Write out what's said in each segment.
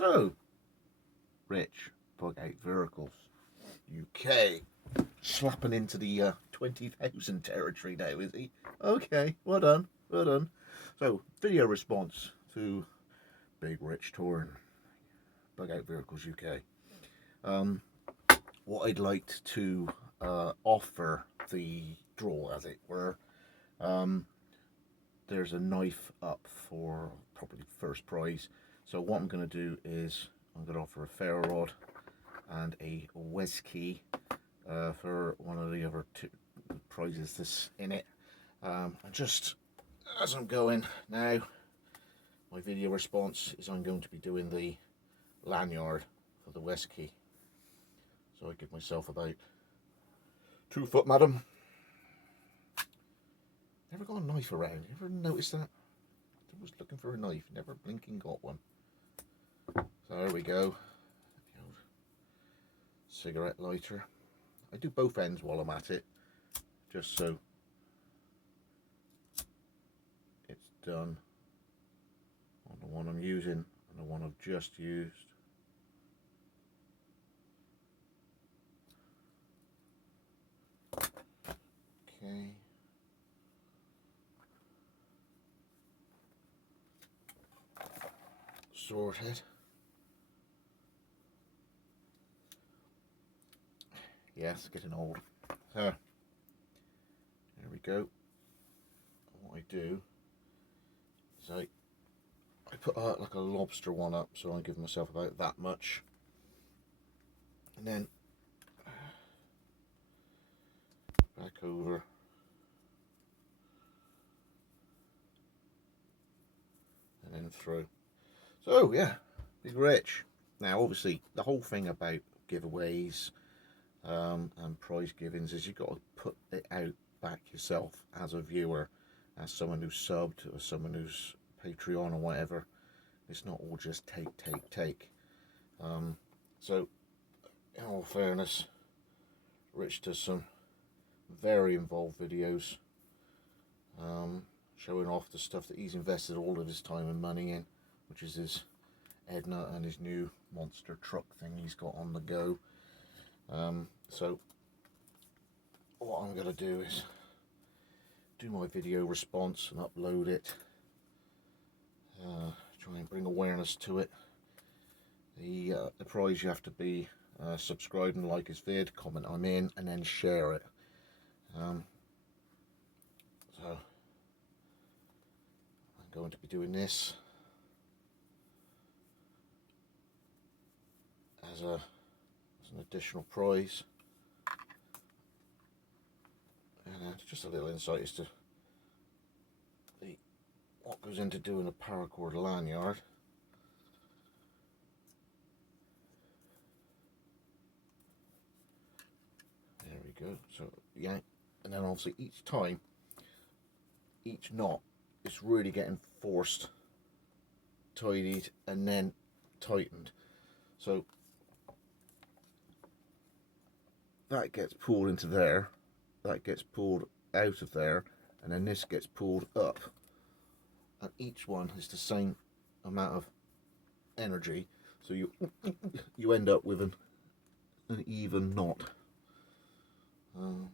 So, Rich, Pancake Verticals, UK, slapping into the 20,000 territory now, is he? Okay, well done, well done. So, video response to Big Rich touring Pancake Verticals UK. What I'd like to offer the draw, as it were, there's a knife up for probably first prize. So what I'm going to do is I'm going to offer a ferro rod and a WesKey for one of the other two prizes that's in it. And just as I'm going now, my video response is I'm going to be doing the lanyard for the WesKey. So I give myself about 2 foot, madam. Never got a knife around. You ever noticed that? I was looking for a knife, never blinking got one. So there we go. The old cigarette lighter. I do both ends while I'm at it, just so it's done on the one I'm using and the one I've just used. Okay. Sorted. Yes, getting old. So, there we go. What I do is I put like a lobster one up, so I give myself about that much, and then back over, and then through. So yeah, Big Rich. Now obviously the whole thing about giveaways and prize givings is you've got to put it out back yourself as a viewer, as someone who's subbed or someone who's Patreon or whatever. It's not all just take. So in all fairness, Rich does some very involved videos showing off the stuff that he's invested all of his time and money in, which is his Edna and his new monster truck thing he's got on the go. So what I'm going to do is do my video response and upload it, try and bring awareness to it. The prize, you have to be subscribe and like his vid, comment I'm in, and then share it. So I'm going to be doing this as an additional prize, and just a little insight as to what goes into doing a paracord lanyard. There we go. So yeah, and then obviously each time, each knot is really getting forced, tidied, and then tightened. So that gets pulled into there, that gets pulled out of there, and then this gets pulled up. And each one is the same amount of energy, so you end up with an even knot. You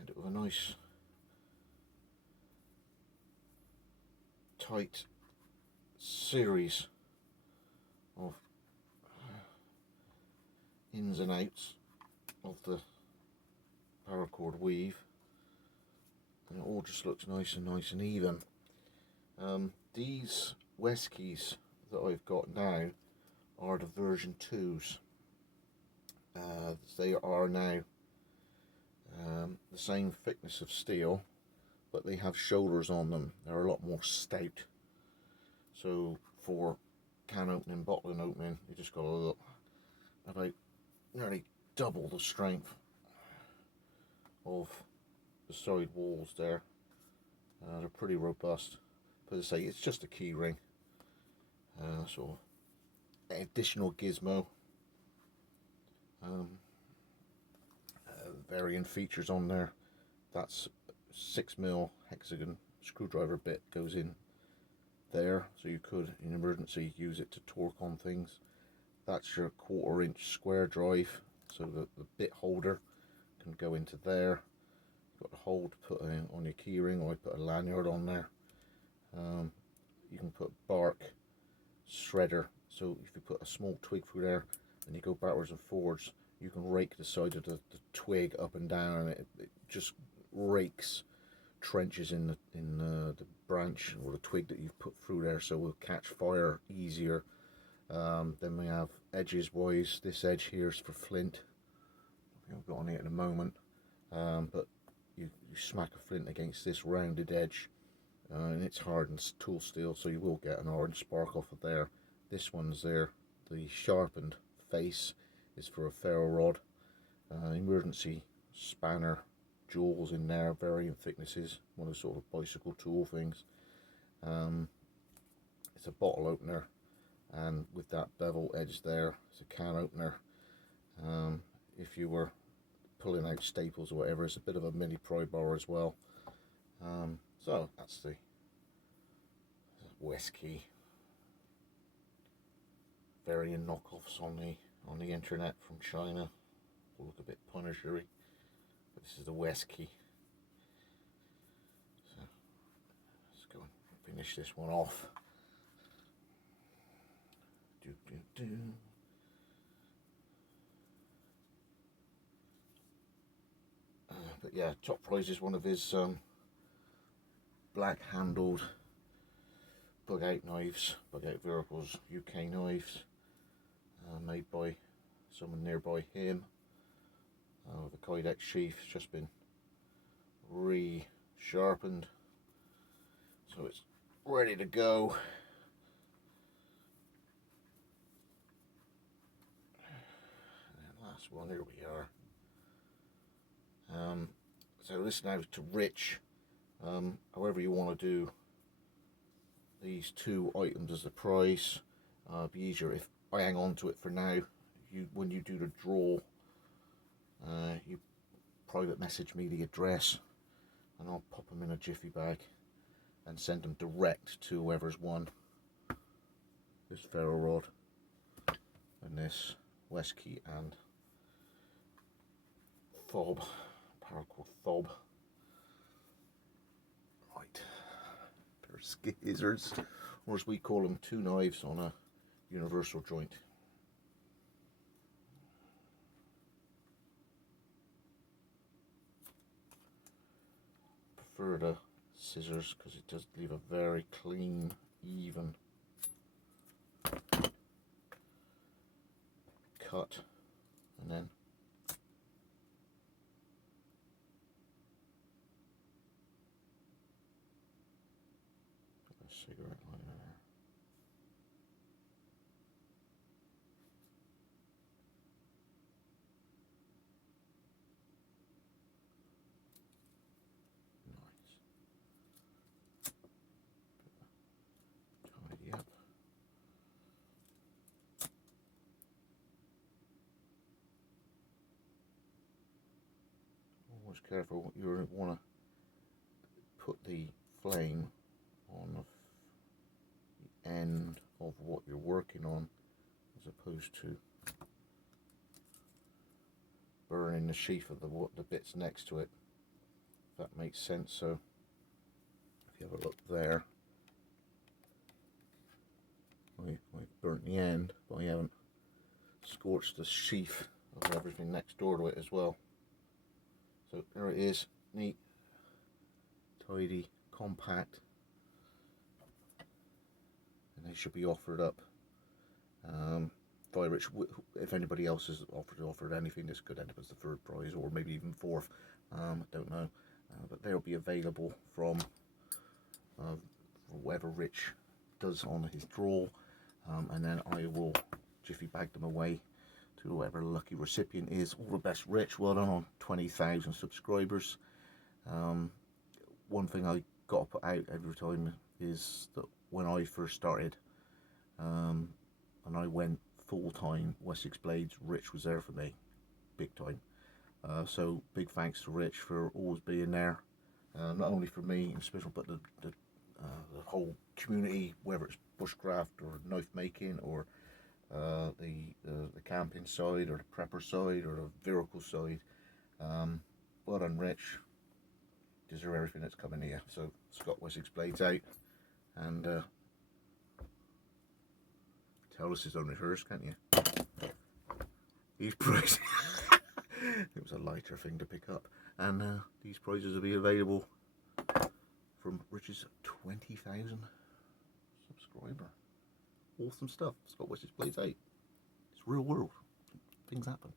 end up with a nice tight series of ins and outs of the paracord weave, and it all just looks nice and even. These WesKeys that I've got now are the version 2s. They are now the same thickness of steel, but they have shoulders on them. They're a lot more stout. So for can opening, bottling opening, you just got to look about nearly double the strength of the side walls there. They're pretty robust. But as I say, it's just a key ring. So additional gizmo. Varying features on there. That's 6mm hexagon screwdriver bit goes in there, so you could in emergency use it to torque on things. That's your 1/4 inch square drive, so the bit holder can go into there. You've got the hole to put on your keyring, or I put a lanyard on there. You can put bark shredder, so if you put a small twig through there and you go backwards and forwards, you can rake the side of the twig up and down, and it just rakes trenches in the branch or the twig that you've put through there, so it will catch fire easier. Then we have edges wise, this edge here is for flint. I think I've got on it at the moment, but you smack a flint against this rounded edge, and it's hardened tool steel, so you will get an orange spark off of there. This one's there, the sharpened face is for a ferro rod. Emergency spanner jewels in there, varying thicknesses, one of those sort of bicycle tool things. It's a bottle opener, and with that bevel edge there, it's a can opener. If you were pulling out staples or whatever, it's a bit of a mini pry bar as well. So that's the WesKey. Varying knockoffs on the internet from China will look a bit punishery, but this is the WesKey. So let's go and finish this one off. But yeah, top prize is one of his black handled bug out knives, bug out verticals, UK knives, made by someone nearby him. The kydex sheath has just been re-sharpened, so it's ready to go. And last one, here we are. So this now to Rich. However you want to do these two items as a price, be easier if I hang on to it for now. When you do the draw, you private message me the address, and I'll pop them in a jiffy bag and send them direct to whoever's won this ferro rod and this WesKey and fob, paracord fob. Right, pair of scissors, or as we call them, two knives on a universal joint. Prefer the scissors because it does leave a very clean, even cut, and then put a cigarette lighter there. Tidy up. Always careful, you want to put the flame on the end of what you're working on, as opposed to burning the sheath of the bits next to it, if that makes sense. So if you have a look there, I've burnt the end, but I haven't scorched the sheath of everything next door to it as well. So there it is, neat, tidy, compact, and they should be offered up by Rich. If anybody else has offered anything, this could end up as the third prize, or maybe even fourth. I don't know, but they'll be available from whatever Rich does on his draw, and then I will jiffy bag them away to whoever the lucky recipient is. All the best, Rich. Well done on 20,000 subscribers. One thing I got to put out every time is that when I first started, and I went full-time Wessex Blades, Rich was there for me, big time. So big thanks to Rich for always being there, not only for me in special, but the the whole community, whether it's bushcraft or knife making or the camping side or the prepper side or the vehicle side. Well done, Rich. Deserve everything that's coming here. So Scott Wessex blades out, and tell us it's only hers, can't you? These prizes. It was a lighter thing to pick up, and these prizes will be available from Rich's 20,000 subscriber. Awesome stuff. Scott Wessex blades out. It's real world. Things happen.